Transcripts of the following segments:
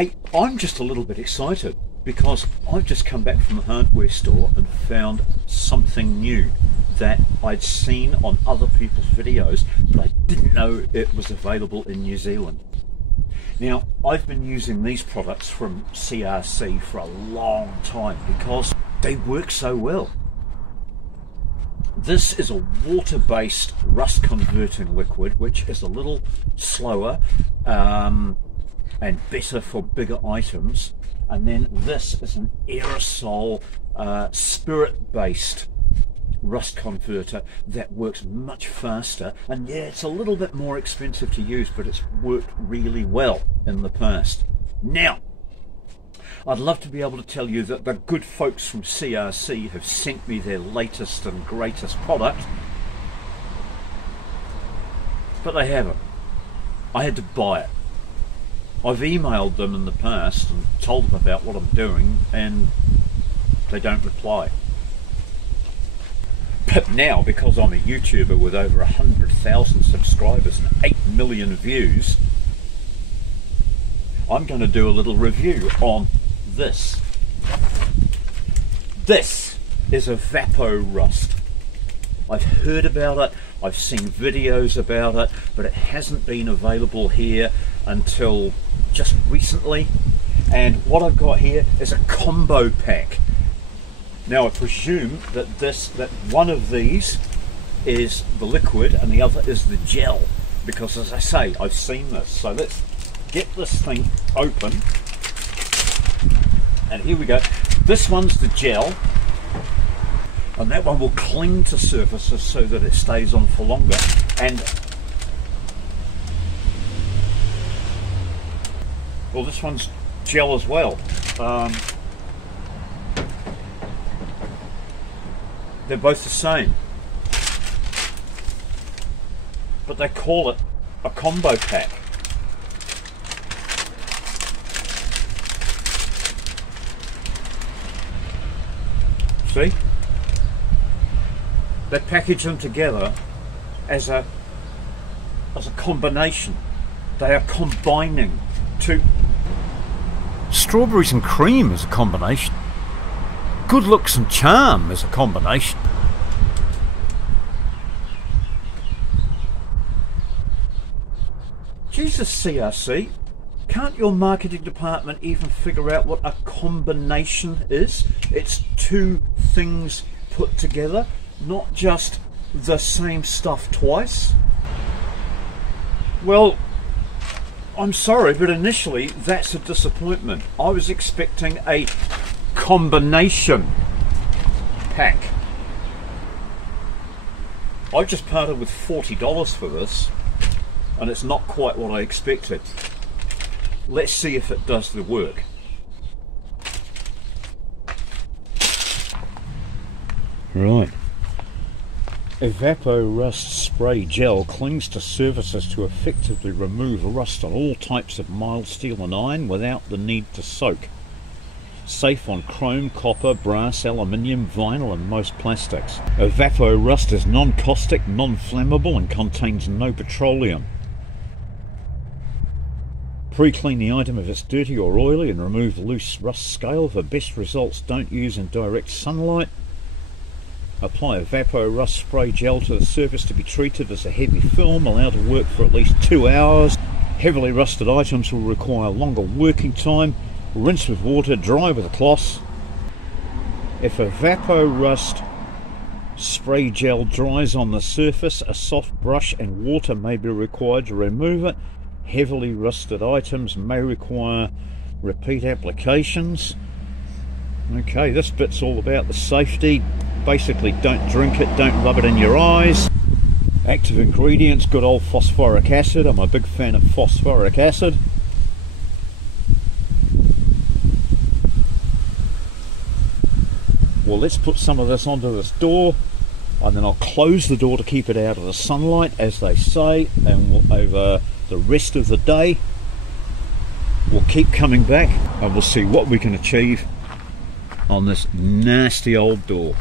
Hey, I'm just a little bit excited because I've just come back from the hardware store and found something new that I'd seen on other people's videos, but I didn't know it was available in New Zealand. Now, I've been using these products from CRC for a long time because they work so well. This is a water-based rust converting liquid, which is a little slower and better for bigger items. And then this is an aerosol spirit-based rust converter that works much faster. And yeah, it's a little bit more expensive to use, but it's worked really well in the past. Now, I'd love to be able to tell you that the good folks from CRC have sent me their latest and greatest product, but they haven't. I had to buy it. I've emailed them in the past and told them about what I'm doing, and they don't reply. But now, because I'm a YouTuber with over 100,000 subscribers and 8 million views, I'm going to do a little review on this. This is Evaporust. I've heard about it, I've seen videos about it, but it hasn't been available here until just recently. And what I've got here is a combo pack. Now I presume that one of these is the liquid and the other is the gel, because as I say, I've seen this. So let's get this thing open. And here we go. This one's the gel, and that one will cling to surfaces so that it stays on for longer. And well, this one's gel as well. They're both the same, but they call it a combo pack. See? They package them together as a combination. They are combining two. Strawberries and cream is a combination. Good looks and charm is a combination. Jesus, CRC, can't your marketing department even figure out what a combination is? It's two things put together, not just the same stuff twice. Well, I'm sorry, but initially that's a disappointment. I was expecting a combination pack. I've just parted with $40 for this, and it's not quite what I expected. Let's see if it does the work. Right. Evaporust spray gel clings to surfaces to effectively remove rust on all types of mild steel and iron without the need to soak. Safe on chrome, copper, brass, aluminium, vinyl and most plastics. Evaporust is non-caustic, non-flammable and contains no petroleum. Pre-clean the item if it's dirty or oily and remove loose rust scale. For best results, don't use in direct sunlight. Apply Evaporust spray gel to the surface to be treated as a heavy film, allowed to work for at least 2 hours. Heavily rusted items will require longer working time. Rinse with water, dry with a cloth. If Evaporust spray gel dries on the surface, a soft brush and water may be required to remove it. Heavily rusted items may require repeat applications. Okay, this bit's all about the safety. Basically, don't drink it, don't rub it in your eyes. Active ingredients, good old phosphoric acid. I'm a big fan of phosphoric acid. Well, let's put some of this onto this door, and then I'll close the door to keep it out of the sunlight, as they say, and over the rest of the day we'll keep coming back and we'll see what we can achieve on this nasty old door.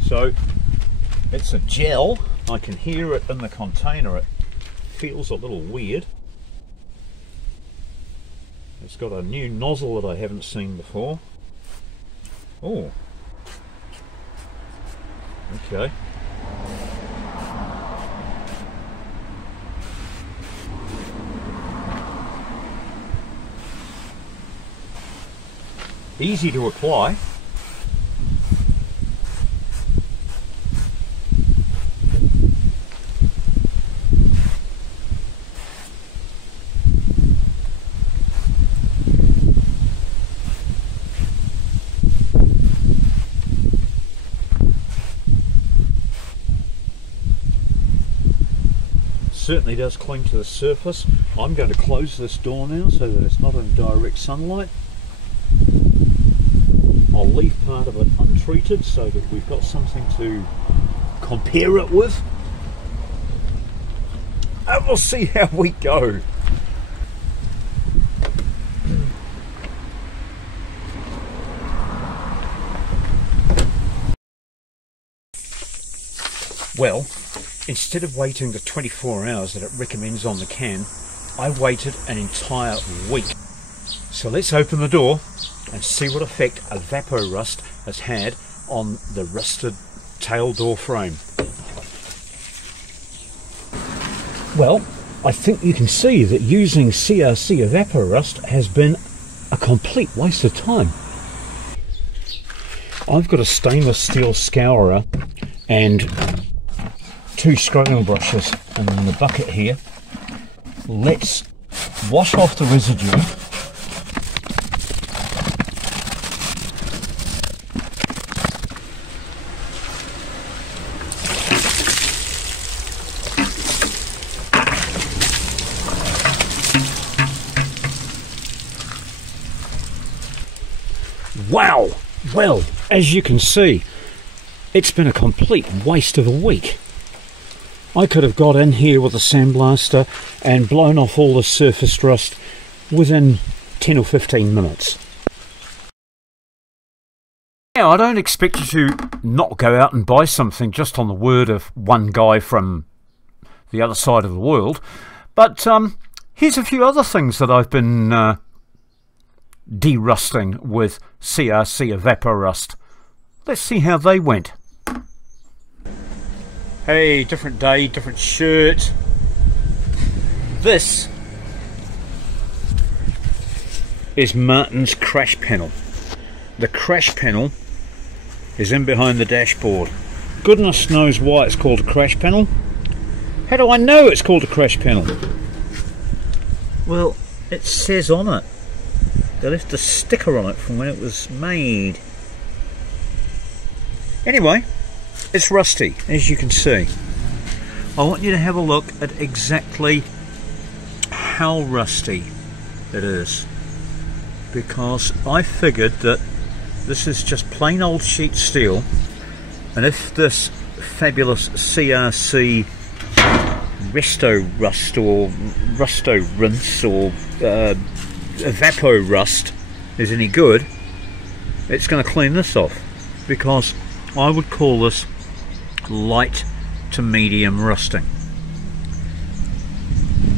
So it's a gel, I can hear it in the container, it feels a little weird. It's got a new nozzle that I haven't seen before. Oh, okay. Easy to apply. Certainly does cling to the surface. I'm going to close this door now so that it's not in direct sunlight. I'll leave part of it untreated so that we've got something to compare it with, and we'll see how we go. Well, instead of waiting the 24 hours that it recommends on the can, I waited an entire week. So let's open the door and see what effect Evaporust has had on the rusted tail door frame. Well, I think you can see that using CRC Evaporust has been a complete waste of time. I've got a stainless steel scourer and 2 scrubbing brushes in the bucket here. Let's wash off the residue. Wow! Well, as you can see, it's been a complete waste of a week. I could have got in here with a sandblaster and blown off all the surface rust within 10 or 15 minutes. Now, I don't expect you to not go out and buy something just on the word of one guy from the other side of the world, but here's a few other things that I've been de-rusting with CRC Evaporust. Let's see how they went. Hey, different day, different shirt. This is Martin's crash panel. The crash panel is in behind the dashboard. Goodness knows why it's called a crash panel. How do I know it's called a crash panel? Well, it says on it. They left a sticker on it from when it was made. Anyway, it's rusty, as you can see. I want you to have a look at exactly how rusty it is, because I figured that this is just plain old sheet steel, and if this fabulous CRC Resto Rust or Rusto Rinse or Evaporust is any good, it's going to clean this off, because I would call this light to medium rusting.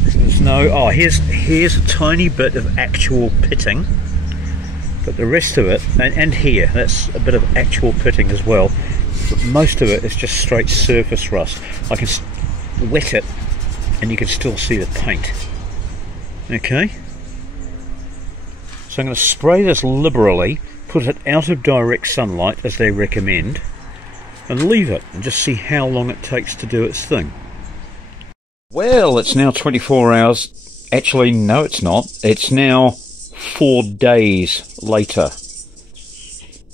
There's no, oh, here's a tiny bit of actual pitting, but the rest of it, and here, that's a bit of actual pitting as well, but most of it is just straight surface rust. I can wet it and you can still see the paint. Okay, so I'm going to spray this liberally, put it out of direct sunlight as they recommend, and leave it and just see how long it takes to do its thing. Well, it's now 24 hours. Actually, no, it's not. It's now 4 days later.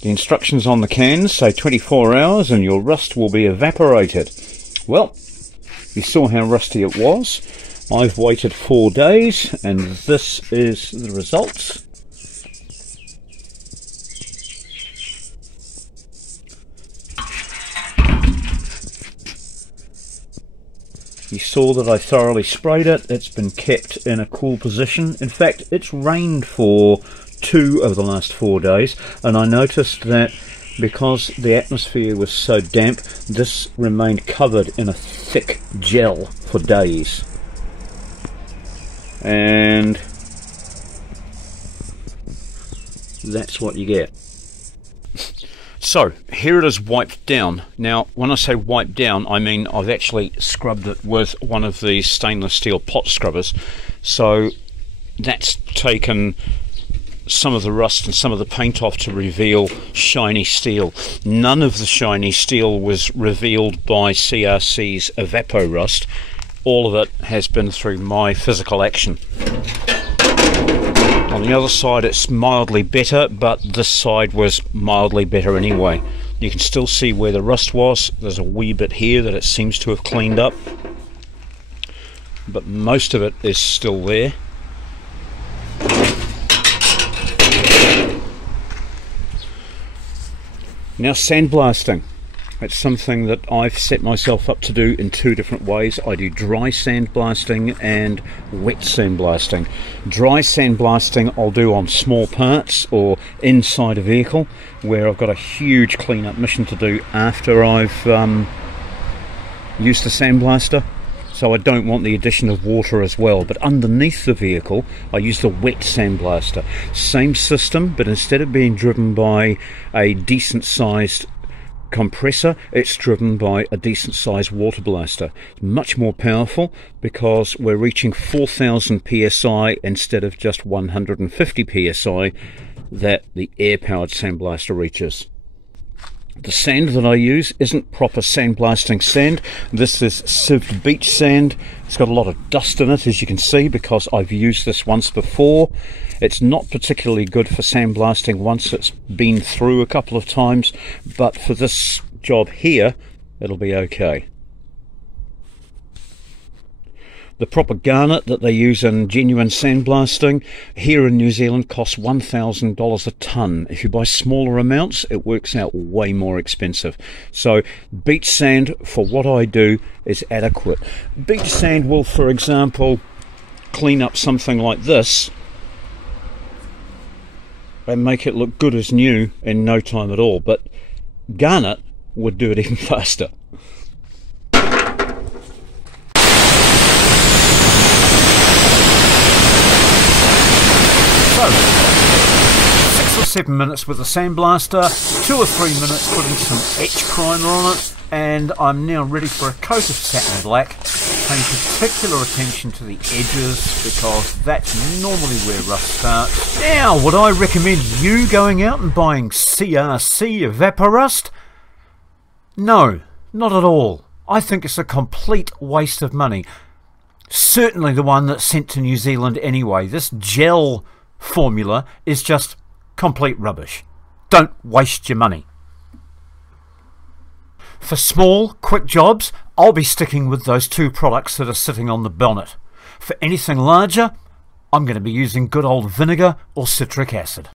The instructions on the cans say 24 hours and your rust will be evaporated. Well, you saw how rusty it was. I've waited 4 days and this is the results. You saw that I thoroughly sprayed it. It's been kept in a cool position. In fact, it's rained for 2 of the last 4 days, and I noticed that because the atmosphere was so damp, this remained covered in a thick gel for days. And that's what you get. So here it is wiped down. Now when I say wiped down, I mean I've actually scrubbed it with one of these stainless steel pot scrubbers. So that's taken some of the rust and some of the paint off to reveal shiny steel. None of the shiny steel was revealed by CRC's Evaporust. All of it has been through my physical action. On the other side it's mildly better, but this side was mildly better anyway. You can still see where the rust was. There's a wee bit here that it seems to have cleaned up, but most of it is still there. Now sandblasting. It's something that I've set myself up to do in two different ways. I do dry sandblasting and wet sandblasting. Dry sandblasting I'll do on small parts or inside a vehicle where I've got a huge cleanup mission to do after I've used the sandblaster. So I don't want the addition of water as well. But underneath the vehicle I use the wet sandblaster. Same system, but instead of being driven by a decent sized compressor, it's driven by a decent sized water blaster. It's much more powerful because we're reaching 4000 psi instead of just 150 psi that the air powered sandblaster reaches. The sand that I use isn't proper sandblasting sand. This is sieved beach sand. It's got a lot of dust in it, as you can see, because I've used this once before. It's not particularly good for sandblasting once it's been through a couple of times, but for this job here it'll be okay. The proper garnet that they use in genuine sandblasting here in New Zealand costs $1,000 a tonne. If you buy smaller amounts it works out way more expensive. So beach sand for what I do is adequate. Beach sand will, for example, clean up something like this and make it look good as new in no time at all, but garnet would do it even faster. So, 6 or 7 minutes with the sandblaster, 2 or 3 minutes putting some etch primer on it, and I'm now ready for a coat of satin black, paying particular attention to the edges because that's normally where rust starts. Now, would I recommend you going out and buying CRC Evaporust? No, not at all. I think it's a complete waste of money. Certainly the one that's sent to New Zealand anyway. This gel formula is just complete rubbish. Don't waste your money. For small, quick jobs, I'll be sticking with those two products that are sitting on the bonnet. For anything larger, I'm going to be using good old vinegar or citric acid.